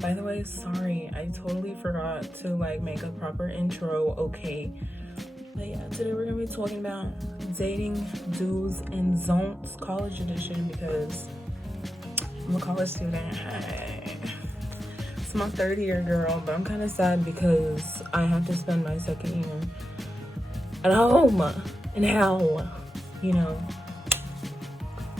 By the way, sorry, I totally forgot to like make a proper intro, okay? But yeah, today we're gonna be talking about dating do's and don'ts, college edition, because I'm a college student. Hey. It's my third year, girl, but I'm kind of sad because I have to spend my second year at home in hell, you know.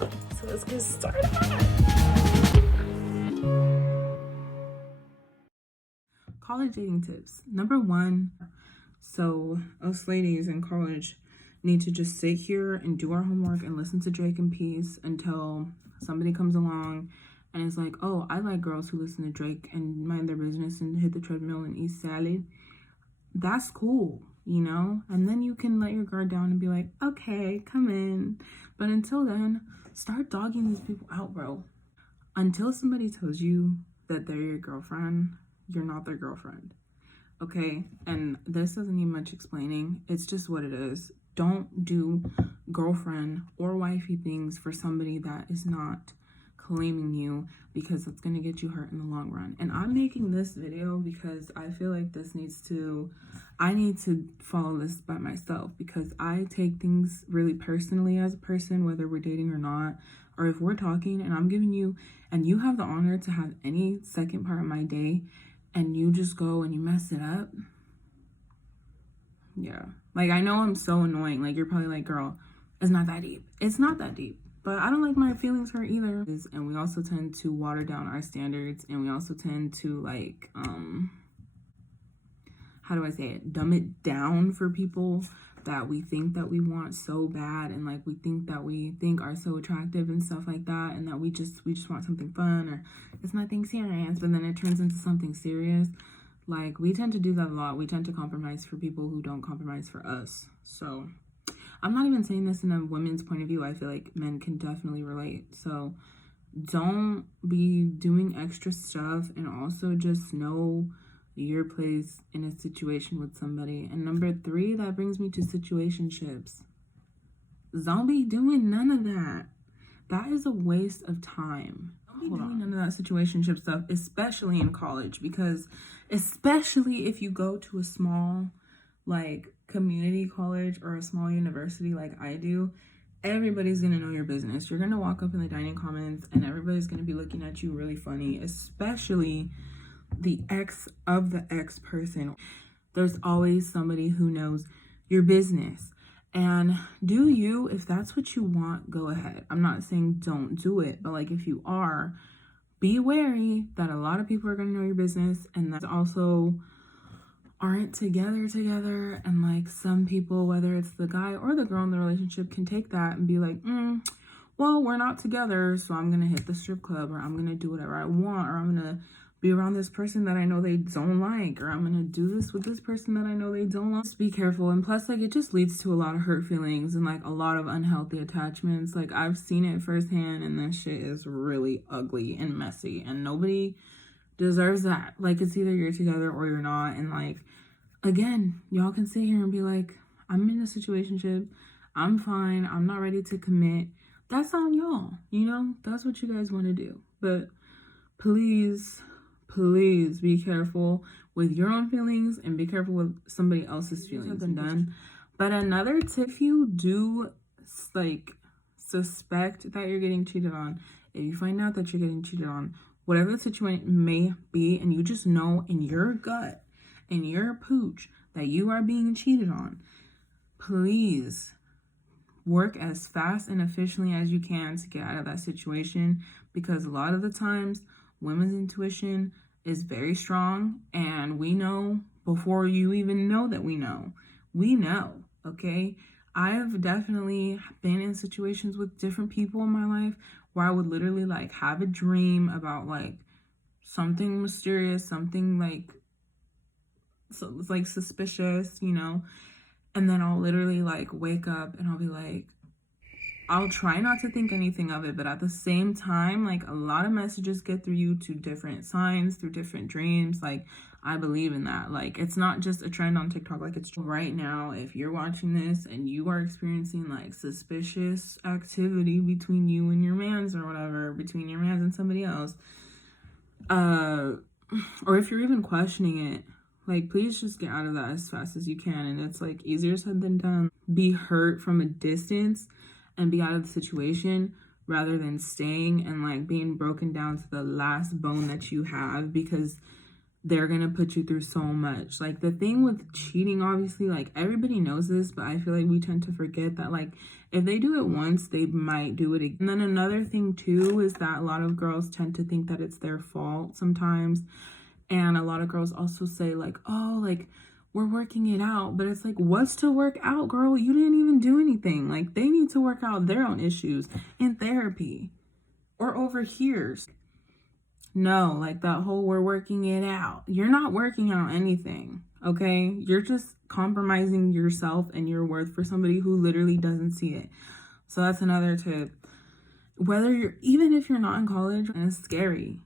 So let's get started. College dating tips. Number one, so us ladies in college need to just sit here and do our homework and listen to Drake in peace until somebody comes along and is like, oh, I like girls who listen to Drake and mind their business and hit the treadmill and eat salad. That's cool, you know? And then you can let your guard down and be like, okay, come in. But until then, start dogging these people out, bro. Until somebody tells you that they're your girlfriend, you're not their girlfriend. Okay? And this doesn't need much explaining. It's just what it is. Don't do girlfriend or wifey things for somebody that is not claiming you, because it's going to get you hurt in the long run. And I'm making this video because I feel like I need to follow this by myself, because I take things really personally as a person, whether we're dating or not, or if we're talking and I'm giving you, and you have the honor to have any second part of my day, and you just go and you mess it up. Yeah. Like, I know I'm so annoying. Like, you're probably like, girl, it's not that deep. It's not that deep. But I don't like my feelings hurt either. And we also tend to water down our standards. And we also tend to, like, how do I say it? Dumb it down for people that we think that we want so bad. And, like, we think are so attractive and stuff like that. And that we just want something fun, or it's nothing serious. But then it turns into something serious. Like, we tend to do that a lot. We tend to compromise for people who don't compromise for us. So I'm not even saying this in a women's point of view. I feel like men can definitely relate. So don't be doing extra stuff, and also just know your place in a situation with somebody. And number 3, that brings me to situationships. Don't be doing none of that. That is a waste of time. Don't be doing none of that situationship stuff, especially in college, because especially if you go to a small, like, community college or a small university like I do, everybody's gonna know your business. You're gonna walk up in the dining commons and everybody's gonna be looking at you really funny, especially the ex of the ex person. There's always somebody who knows your business. And do you, if that's what you want, go ahead. I'm not saying don't do it, but like, if you are, be wary that a lot of people are gonna know your business, and that also aren't together, and like, some people, whether it's the guy or the girl in the relationship, can take that and be like, well, we're not together, so I'm gonna hit the strip club, or I'm gonna do whatever I want, or I'm gonna be around this person that I know they don't like, or I'm gonna do this with this person that I know they don't like. Just be careful. And plus, like, it just leads to a lot of hurt feelings and like a lot of unhealthy attachments. Like, I've seen it firsthand, and this shit is really ugly and messy, and nobody deserves that. Like, it's either you're together or you're not. And like, again, y'all can sit here and be like, I'm in a situationship, I'm fine, I'm not ready to commit. That's on y'all, you know? That's what you guys want to do. But please be careful with your own feelings, and be careful with somebody else's feelings. Done. But another tip, if you do like suspect that you're getting cheated on, if you find out that you're getting cheated on, whatever the situation may be, and you just know in your gut, in your pooch, that you are being cheated on, please work as fast and efficiently as you can to get out of that situation, because a lot of the times women's intuition is very strong, and we know before you even know that we know, okay? I've definitely been in situations with different people in my life where I would literally like have a dream about like something mysterious, something like, so it's like suspicious, you know, and then I'll literally like wake up and I'll be like, I'll try not to think anything of it, but at the same time, like, a lot of messages get through you to different signs, through different dreams. Like, I believe in that. Like, it's not just a trend on TikTok. Like, it's right now, if you're watching this and you are experiencing like suspicious activity between you and your mans, or whatever, between your mans and somebody else, or if you're even questioning it, like, please just get out of that as fast as you can. And it's like easier said than done. Be hurt from a distance and be out of the situation rather than staying and like being broken down to the last bone that you have, because they're gonna put you through so much. Like, the thing with cheating, obviously, like, everybody knows this, but I feel like we tend to forget that, like, if they do it once, they might do it again. And then another thing too is that a lot of girls tend to think that it's their fault sometimes. And a lot of girls also say like, oh, like, we're working it out. But it's like, what's to work out, girl? You didn't even do anything. Like, they need to work out their own issues in therapy or over here. No, like that whole we're working it out. You're not working out anything, okay? You're just compromising yourself and your worth for somebody who literally doesn't see it. So that's another tip. Whether you're, even if you're not in college, and it's scary.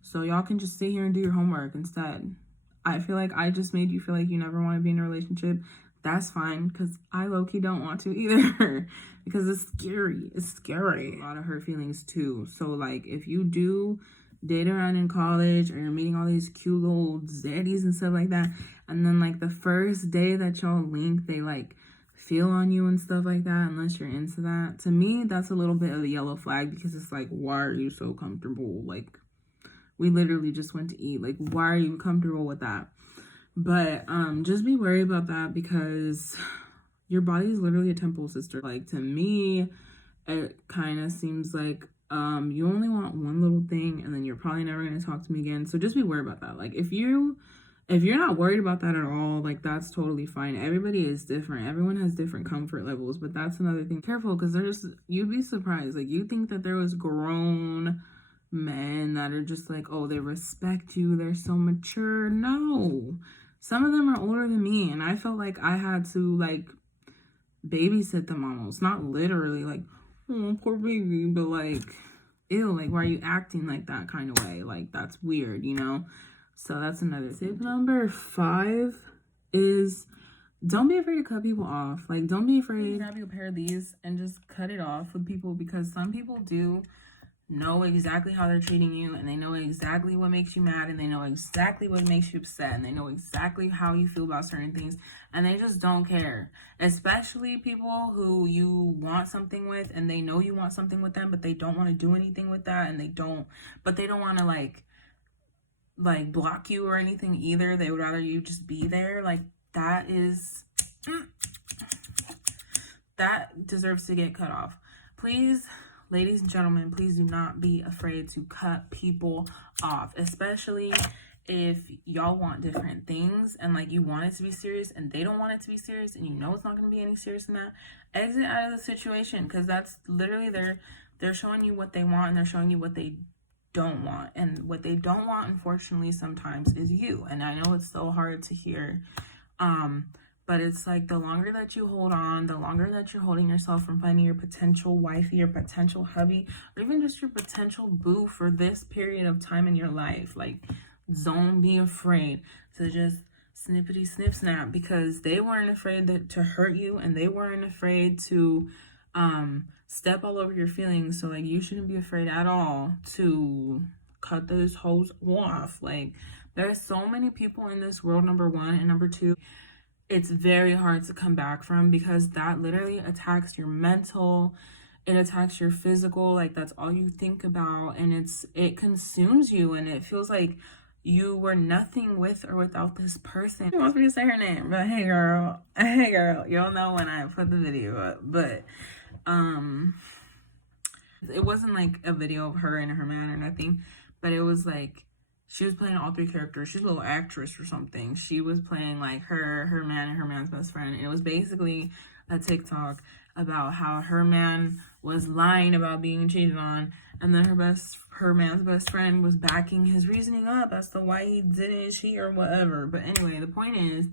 So y'all can just sit here and do your homework instead. I feel like I just made you feel like you never want to be in a relationship. That's fine, because I low-key don't want to either. Because it's scary. It's scary. A lot of hurt feelings too. So like, if you do date around in college, or you're meeting all these cute little zaddies and stuff like that, and then like the first day that y'all link, they like feel on you and stuff like that, unless you're into that, to me that's a little bit of a yellow flag, because it's like, why are you so comfortable? Like, we literally just went to eat. Like, why are you comfortable with that? But just be worried about that, because your body is literally a temple, sister. Like, to me, it kind of seems like you only want one little thing, and then you're probably never going to talk to me again. So just be worried about that. Like, if you're not worried about that at all, like, that's totally fine. Everybody is different. Everyone has different comfort levels. But that's another thing. Careful, because you'd be surprised. Like, you think that there was grown men that are just like, oh, they respect you, they're so mature. No, some of them are older than me, and I felt like I had to like babysit them, almost, not literally like, oh, poor baby, but like, ew, like, why are you acting like that kind of way? Like, that's weird, you know? So that's another tip. Number 5 is, don't be afraid to cut people off. Like, don't be afraid to grab you a pair of these and just cut it off with people, because some people do know exactly how they're treating you, and they know exactly what makes you mad, and they know exactly what makes you upset, and they know exactly how you feel about certain things, and they just don't care. Especially people who you want something with, and they know you want something with them, but they don't want to do anything with that, and they don't want to like block you or anything either. They would rather you just be there. Like, that deserves to get cut off. Please, ladies and gentlemen, please do not be afraid to cut people off, especially if y'all want different things, and like, you want it to be serious and they don't want it to be serious, and you know it's not going to be any serious in that. Exit out of the situation, because that's literally they're showing you what they want, and they're showing you what they don't want, and what they don't want, unfortunately, sometimes is you. And I know it's so hard to hear, but it's like, the longer that you hold on, the longer that you're holding yourself from finding your potential wifey, your potential hubby, or even just your potential boo for this period of time in your life. Like, don't be afraid to just snippety snip snap, because they weren't afraid to hurt you, and they weren't afraid to step all over your feelings. So like, you shouldn't be afraid at all to cut those hoes off. Like, there's so many people in this world, number 1, and number 2, it's very hard to come back from, because that literally attacks your mental, it attacks your physical. Like, that's all you think about, and it consumes you, and it feels like you were nothing with or without this person. She wants me to say her name, but hey girl, you'll know when I put the video up. But it wasn't like a video of her and her man or nothing, but it was like, she was playing all 3 characters. She's a little actress or something. She was playing like her man and her man's best friend. And it was basically a TikTok about how her man was lying about being cheated on, and then her man's best friend was backing his reasoning up as to why he didn't cheat or whatever. But anyway, the point is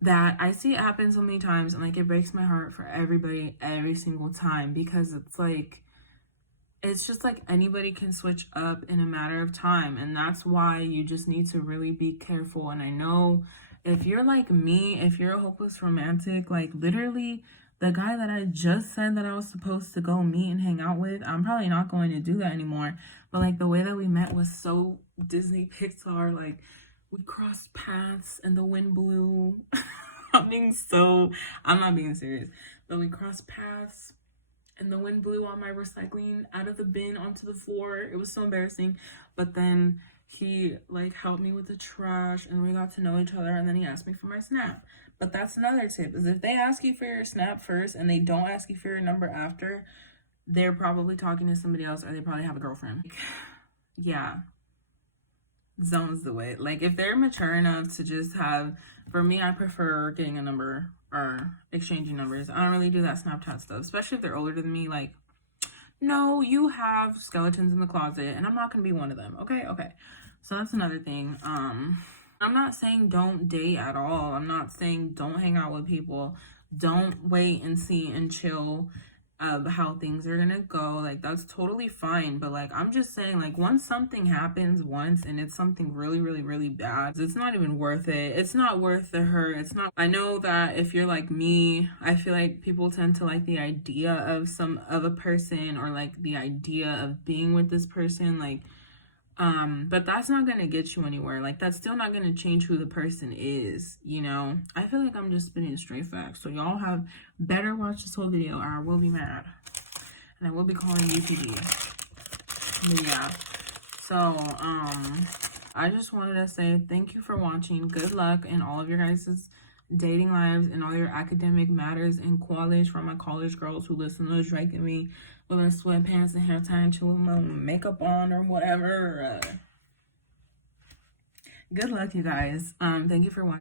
that I see it happen so many times, and like, it breaks my heart for everybody every single time, because it's like, it's just like anybody can switch up in a matter of time, and that's why you just need to really be careful. And I know if you're like me, if you're a hopeless romantic, like, literally The guy that I just said that I was supposed to go meet and hang out with, I'm probably not going to do that anymore. But like the way that we met was so Disney Pixar. Like we crossed paths and the wind blew. I'm not being serious. But we crossed paths and the wind blew all my recycling out of the bin onto the floor. It was so embarrassing. But then he like helped me with the trash and we got to know each other, and then he asked me for my Snap. But that's another tip, is if they ask you for your Snap first and they don't ask you for your number after, they're probably talking to somebody else or they probably have a girlfriend. Yeah. Zone's the way. Like if they're mature enough to just have, for me, I prefer getting a number or exchanging numbers. I don't really do that Snapchat stuff, especially if they're older than me. Like, no, you have skeletons in the closet and I'm not gonna be one of them. Okay. So that's another thing. I'm not saying don't date at all. I'm not saying don't hang out with people. Don't wait and see and chill of how things are gonna go. Like that's totally fine. But like I'm just saying, like once something happens once and it's something really, really, really bad, it's not even worth it. It's not worth the hurt. It's not. I know that if you're like me, I feel like people tend to like the idea of a person, or like the idea of being with this person, like but that's not gonna get you anywhere. Like that's still not gonna change who the person is, you know. I feel like I'm just spitting straight facts, so y'all have better watch this whole video or I will be mad and I will be calling UPD. But yeah, so I just wanted to say thank you for watching. Good luck in all of your guys' dating lives and all your academic matters in college, for my college girls who listen to Drake and me with my sweatpants and hair tied to my makeup on or whatever. Good luck, you guys. Thank you for watching.